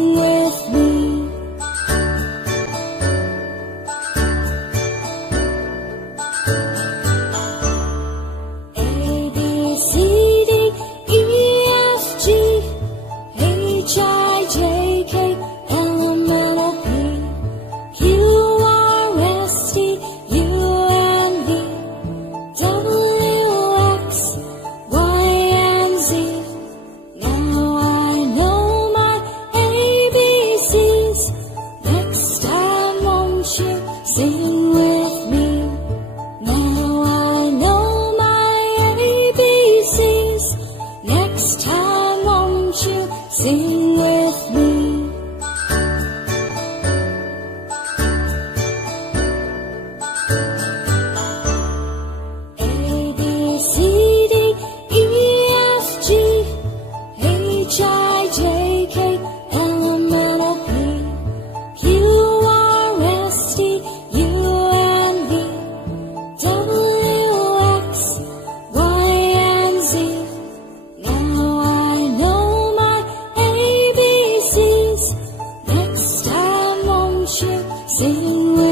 Sing with me. A, B, C, D, E, F, G, H, I, J, K, L, M, N, O, P, Q, R, S, T, U, and V, W, X, Y, and Z. Now I know my ABCs. Next time won't you sing with me? Now I know my ABCs. Next time won't you sing with me? A, B, C, D, E, F, G, H, I, J, K, L, M, N, O, P, Q, R, S, T, U, and V, W, X, Y, and Z. Now I know my ABCs. Next time won't you sing with me?